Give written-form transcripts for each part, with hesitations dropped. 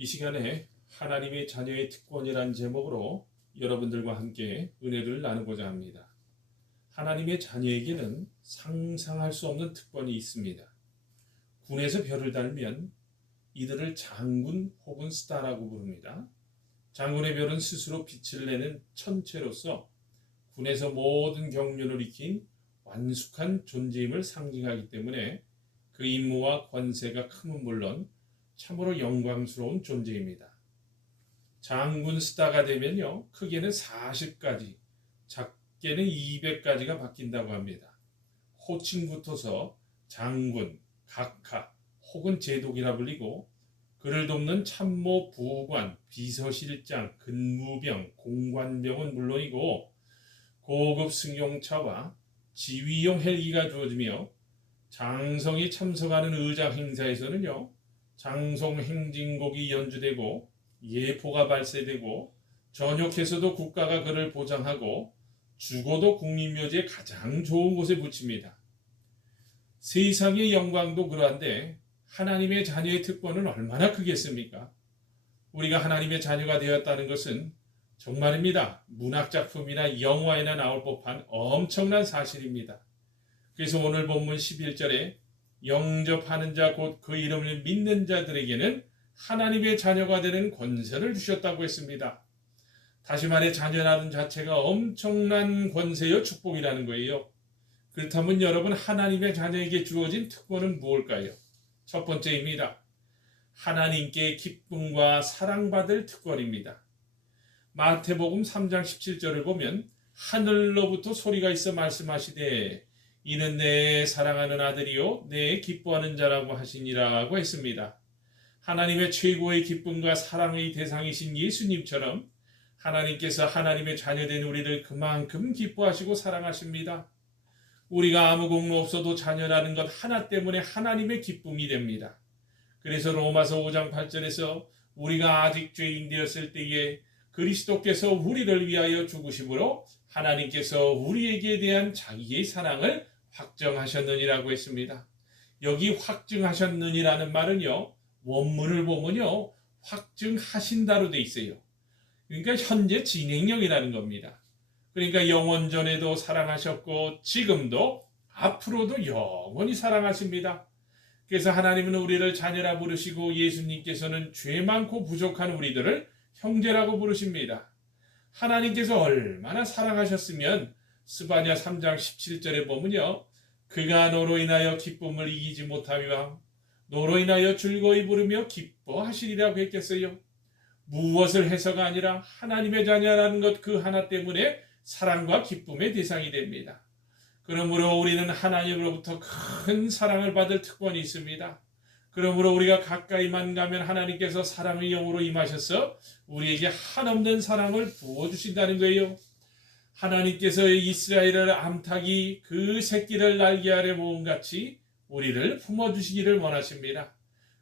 이 시간에 하나님의 자녀의 특권이란 제목으로 여러분들과 함께 은혜를 나누고자 합니다. 하나님의 자녀에게는 상상할 수 없는 특권이 있습니다. 군에서 별을 달면 이들을 장군 혹은 스타라고 부릅니다. 장군의 별은 스스로 빛을 내는 천체로서 군에서 모든 경륜을 익힌 완숙한 존재임을 상징하기 때문에 그 임무와 권세가 크면 물론 참으로 영광스러운 존재입니다. 장군 스타가 되면요, 크게는 40가지, 작게는 200가지가 바뀐다고 합니다. 호칭부터서 장군, 각하 혹은 제독이라 불리고 그를 돕는 참모, 부관, 비서실장, 근무병, 공관병은 물론이고 고급 승용차와 지휘용 헬기가 주어지며 장성이 참석하는 의장 행사에서는요, 장송 행진곡이 연주되고 예포가 발세되고 전역해서도 국가가 그를 보장하고 죽어도 국립묘지에 가장 좋은 곳에 붙입니다. 세상의 영광도 그러한데 하나님의 자녀의 특권은 얼마나 크겠습니까? 우리가 하나님의 자녀가 되었다는 것은 정말입니다. 문학작품이나 영화에나 나올 법한 엄청난 사실입니다. 그래서 오늘 본문 11절에 영접하는 자 곧 그 이름을 믿는 자들에게는 하나님의 자녀가 되는 권세를 주셨다고 했습니다. 다시 말해 자녀라는 자체가 엄청난 권세요 축복이라는 거예요. 그렇다면 여러분 하나님의 자녀에게 주어진 특권은 무엇일까요? 첫 번째입니다. 하나님께 기쁨과 사랑받을 특권입니다. 마태복음 3장 17절을 보면 하늘로부터 소리가 있어 말씀하시되 이는 내 사랑하는 아들이요 내 기뻐하는 자라고 하시니라고 했습니다. 하나님의 최고의 기쁨과 사랑의 대상이신 예수님처럼 하나님께서 하나님의 자녀된 우리를 그만큼 기뻐하시고 사랑하십니다. 우리가 아무 공로 없어도 자녀라는 것 하나 때문에 하나님의 기쁨이 됩니다. 그래서 로마서 5장 8절에서 우리가 아직 죄인 되었을 때에 그리스도께서 우리를 위하여 죽으심으로 하나님께서 우리에게 대한 자기의 사랑을 확정하셨느니라고 했습니다. 여기 확증하셨느니라는 말은요, 원문을 보면요, 확증하신다로 돼 있어요. 그러니까 현재 진행형이라는 겁니다. 그러니까 영원 전에도 사랑하셨고 지금도 앞으로도 영원히 사랑하십니다. 그래서 하나님은 우리를 자녀라 부르시고 예수님께서는 죄 많고 부족한 우리들을 형제라고 부르십니다. 하나님께서 얼마나 사랑하셨으면 스바냐 3장 17절에 보면요, 그가 너로 인하여 기쁨을 이기지 못하며 너로 인하여 즐거이 부르며 기뻐하시리라고 했겠어요. 무엇을 해서가 아니라 하나님의 자녀라는 것 그 하나 때문에 사랑과 기쁨의 대상이 됩니다. 그러므로 우리는 하나님으로부터 큰 사랑을 받을 특권이 있습니다. 그러므로 우리가 가까이만 가면 하나님께서 사랑의 영으로 임하셔서 우리에게 한없는 사랑을 부어주신다는 거예요. 하나님께서 이스라엘을 암탉이 그 새끼를 날개 아래 모음같이 우리를 품어주시기를 원하십니다.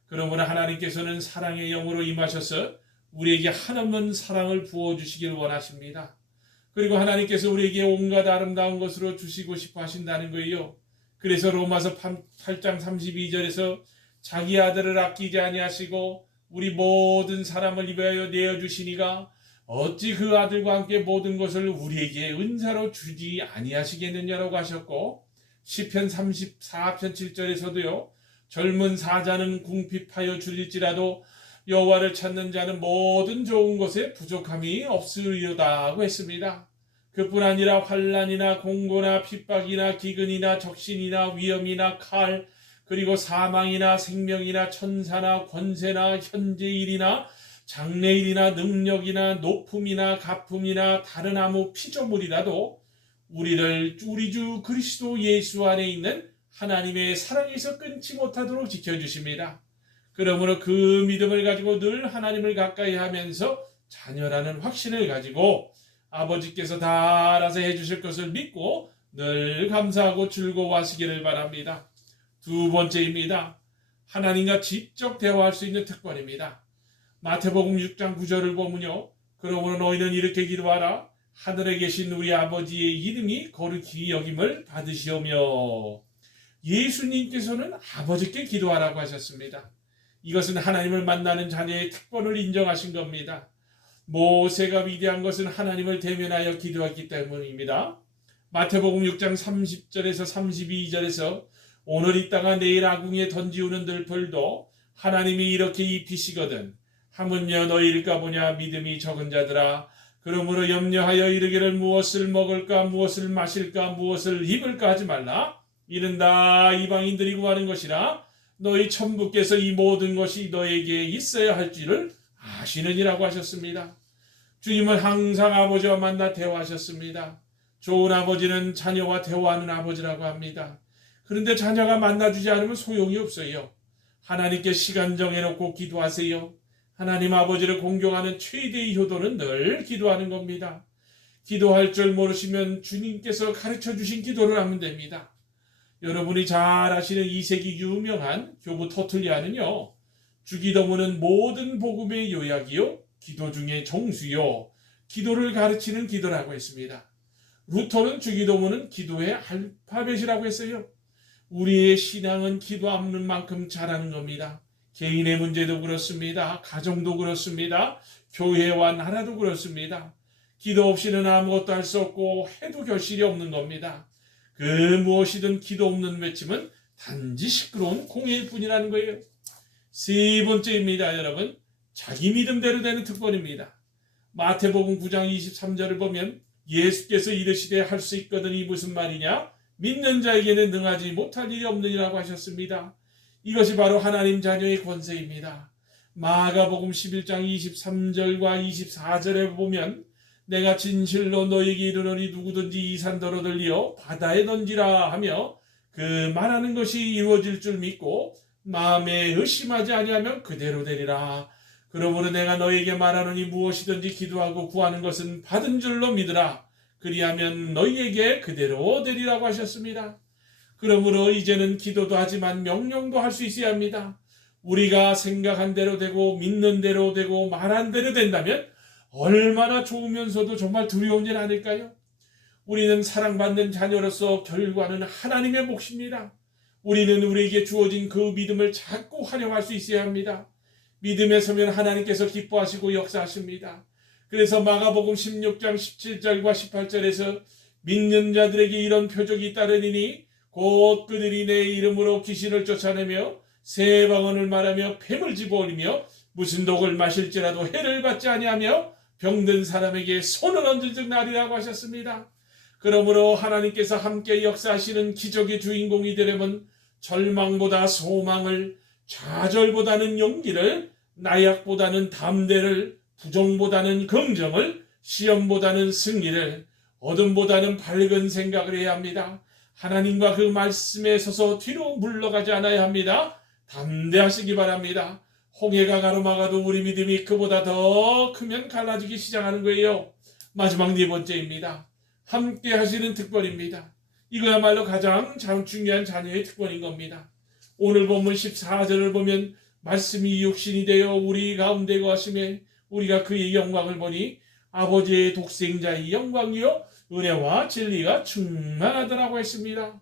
그러므로 하나님께서는 사랑의 영으로 임하셔서 우리에게 한없는 사랑을 부어주시길 원하십니다. 그리고 하나님께서 우리에게 온갖 아름다운 것으로 주시고 싶어 하신다는 거예요. 그래서 로마서 8장 32절에서 자기 아들을 아끼지 아니하시고 우리 모든 사람을 위하여 내어주시니가 어찌 그 아들과 함께 모든 것을 우리에게 은사로 주지 아니하시겠느냐라고 하셨고, 시편 34편 7절에서도요, 젊은 사자는 궁핍하여 줄일지라도 여호와를 찾는 자는 모든 좋은 것에 부족함이 없으리로다고 했습니다. 그뿐 아니라 환난이나 공고나 핍박이나 기근이나 적신이나 위험이나 칼, 그리고 사망이나 생명이나 천사나 권세나 현재일이나 장래일이나 능력이나 높음이나 가품이나 다른 아무 피조물이라도 우리를 우리 주 그리스도 예수 안에 있는 하나님의 사랑에서 끊지 못하도록 지켜주십니다. 그러므로 그 믿음을 가지고 늘 하나님을 가까이 하면서 자녀라는 확신을 가지고 아버지께서 다 알아서 해주실 것을 믿고 늘 감사하고 즐거워하시기를 바랍니다. 두 번째입니다. 하나님과 직접 대화할 수 있는 특권입니다. 마태복음 6장 9절을 보면요, 그러므로 너희는 이렇게 기도하라. 하늘에 계신 우리 아버지의 이름이 거룩히 여김을 받으시오며. 예수님께서는 아버지께 기도하라고 하셨습니다. 이것은 하나님을 만나는 자녀의 특권을 인정하신 겁니다. 모세가 위대한 것은 하나님을 대면하여 기도했기 때문입니다. 마태복음 6장 30절에서 32절에서 오늘 있다가 내일 아궁이에 던지우는 들풀도 하나님이 이렇게 입히시거든 하물며 너희일까 보냐 믿음이 적은 자들아. 그러므로 염려하여 이르기를 무엇을 먹을까 무엇을 마실까 무엇을 입을까 하지 말라. 이는 다 이방인들이 구하는 것이라. 너희 천부께서 이 모든 것이 너에게 있어야 할 줄을 아시느니라고 하셨습니다. 주님은 항상 아버지와 만나 대화하셨습니다. 좋은 아버지는 자녀와 대화하는 아버지라고 합니다. 그런데 자녀가 만나주지 않으면 소용이 없어요. 하나님께 시간 정해놓고 기도하세요. 하나님 아버지를 공경하는 최대의 효도는 늘 기도하는 겁니다. 기도할 줄 모르시면 주님께서 가르쳐 주신 기도를 하면 됩니다. 여러분이 잘 아시는 2세기 유명한 교부 터툴리아는요. 주기도문은 모든 복음의 요약이요. 기도 중에 정수요. 기도를 가르치는 기도라고 했습니다. 루터는 주기도문은 기도의 알파벳이라고 했어요. 우리의 신앙은 기도하는 만큼 잘하는 겁니다. 개인의 문제도 그렇습니다. 가정도 그렇습니다. 교회와 나라도 그렇습니다. 기도 없이는 아무것도 할 수 없고 해도 결실이 없는 겁니다. 그 무엇이든 기도 없는 외침은 단지 시끄러운 공예일 뿐이라는 거예요. 세 번째입니다, 여러분. 자기 믿음대로 되는 특권입니다. 마태복음 9장 23절을 보면 예수께서 이르시되 할 수 있거든이 무슨 말이냐? 믿는 자에게는 능하지 못할 일이 없느니라고 하셨습니다. 이것이 바로 하나님 자녀의 권세입니다. 마가복음 11장 23절과 24절에 보면 내가 진실로 너에게 이르노니 누구든지 이 산더러 들리어 바다에 던지라 하며 그 말하는 것이 이루어질 줄 믿고 마음에 의심하지 아니하면 그대로 되리라. 그러므로 내가 너에게 말하노니 무엇이든지 기도하고 구하는 것은 받은 줄로 믿으라. 그리하면 너희에게 그대로 되리라고 하셨습니다. 그러므로 이제는 기도도 하지만 명령도 할 수 있어야 합니다. 우리가 생각한 대로 되고 믿는 대로 되고 말한 대로 된다면 얼마나 좋으면서도 정말 두려운 일 아닐까요? 우리는 사랑받는 자녀로서 결과는 하나님의 몫입니다. 우리는 우리에게 주어진 그 믿음을 자꾸 활용할 수 있어야 합니다. 믿음에 서면 하나님께서 기뻐하시고 역사하십니다. 그래서 마가복음 16장 17절과 18절에서 믿는 자들에게 이런 표적이 따르리니 곧 그들이 내 이름으로 귀신을 쫓아내며 새 방언을 말하며 뱀을 집어올리며 무슨 독을 마실지라도 해를 받지 아니하며 병든 사람에게 손을 얹은 즉 나리라고 하셨습니다. 그러므로 하나님께서 함께 역사하시는 기적의 주인공이 되려면 절망보다 소망을, 좌절보다는 용기를, 나약보다는 담대를, 부정보다는 긍정을, 시험보다는 승리를, 어둠보다는 밝은 생각을 해야 합니다. 하나님과 그 말씀에 서서 뒤로 물러가지 않아야 합니다. 담대하시기 바랍니다. 홍해가 가로막아도 우리 믿음이 그보다 더 크면 갈라지기 시작하는 거예요. 마지막 네 번째입니다. 함께 하시는 특권입니다. 이거야말로 가장 중요한 자녀의 특권인 겁니다. 오늘 본문 14절을 보면 말씀이 육신이 되어 우리 가운데 거하심에 우리가 그의 영광을 보니 아버지의 독생자의 영광이요 은혜와 진리가 충만하더라고 했습니다.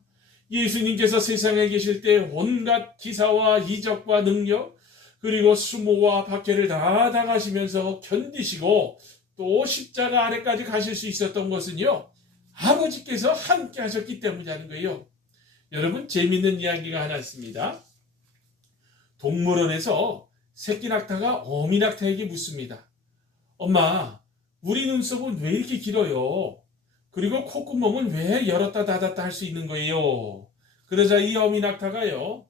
예수님께서 세상에 계실 때 온갖 기사와 이적과 능력 그리고 수모와 박해를 다 당하시면서 견디시고 또 십자가 아래까지 가실 수 있었던 것은요. 아버지께서 함께 하셨기 때문이라는 거예요. 여러분 재미있는 이야기가 하나 있습니다. 동물원에서 새끼 낙타가 어미 낙타에게 묻습니다. 엄마, 우리 눈썹은 왜 이렇게 길어요? 그리고 콧구멍은 왜 열었다 닫았다 할 수 있는 거예요? 그러자 이 어미 낙타가요.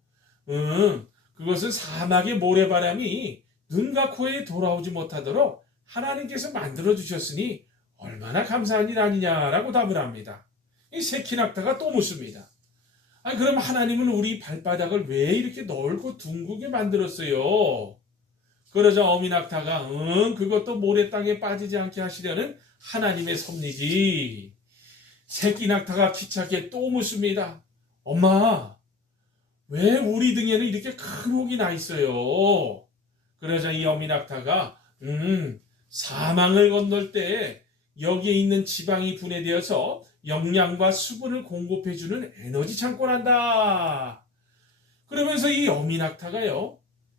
그것은 사막의 모래바람이 눈과 코에 돌아오지 못하도록 하나님께서 만들어주셨으니 얼마나 감사한 일 아니냐라고 답을 합니다. 이 새끼 낙타가 또 묻습니다. 그럼 하나님은 우리 발바닥을 왜 이렇게 넓고 둥글게 만들었어요? 그러자 어미 낙타가 그것도 모래 땅에 빠지지 않게 하시려는 하나님의 섭리지. 새끼 낙타가 귀찮게 또 묻습니다. 엄마, 왜 우리 등에는 이렇게 큰 혹이 나 있어요? 그러자 이 어미 낙타가 사망을 건널 때 여기에 있는 지방이 분해되어서 영양과 수분을 공급해주는 에너지 창고란다. 그러면서 이 어미 낙타가요.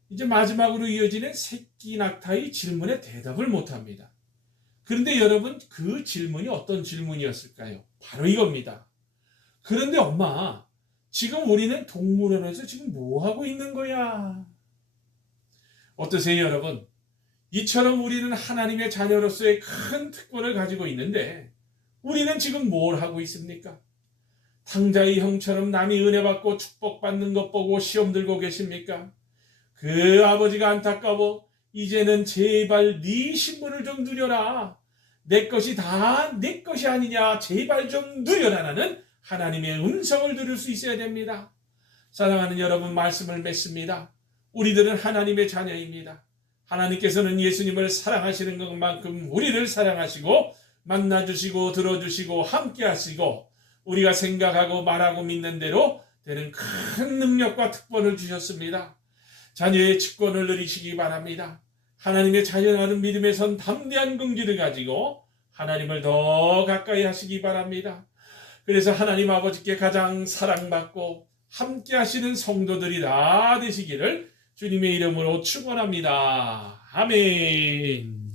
이제 마지막으로 이어지는 새끼 낙타의 질문에 대답을 못합니다. 그런데 여러분, 그 질문이 어떤 질문이었을까요? 바로 이겁니다. 그런데 엄마, 지금 우리는 동물원에서 지금 뭐 하고 있는 거야? 어떠세요, 여러분? 이처럼 우리는 하나님의 자녀로서의 큰 특권을 가지고 있는데 우리는 지금 뭘 하고 있습니까? 탕자의 형처럼 남이 은혜 받고 축복받는 것 보고 시험 들고 계십니까? 그 아버지가 안타까워 이제는 제발 네 신분을 좀 누려라. 내 것이 다 내 것이 아니냐. 제발 좀 누려라라는 하나님의 음성을 들을 수 있어야 됩니다. 사랑하는 여러분, 말씀을 맺습니다. 우리들은 하나님의 자녀입니다. 하나님께서는 예수님을 사랑하시는 것만큼 우리를 사랑하시고 만나주시고 들어주시고 함께하시고 우리가 생각하고 말하고 믿는 대로 되는 큰 능력과 특권을 주셨습니다. 자녀의 직권을 누리시기 바랍니다. 하나님의 자녀라는 믿음에 선 담대한 긍지를 가지고 하나님을 더 가까이 하시기 바랍니다. 그래서 하나님 아버지께 가장 사랑받고 함께 하시는 성도들이 다 되시기를 주님의 이름으로 축원합니다. 아멘.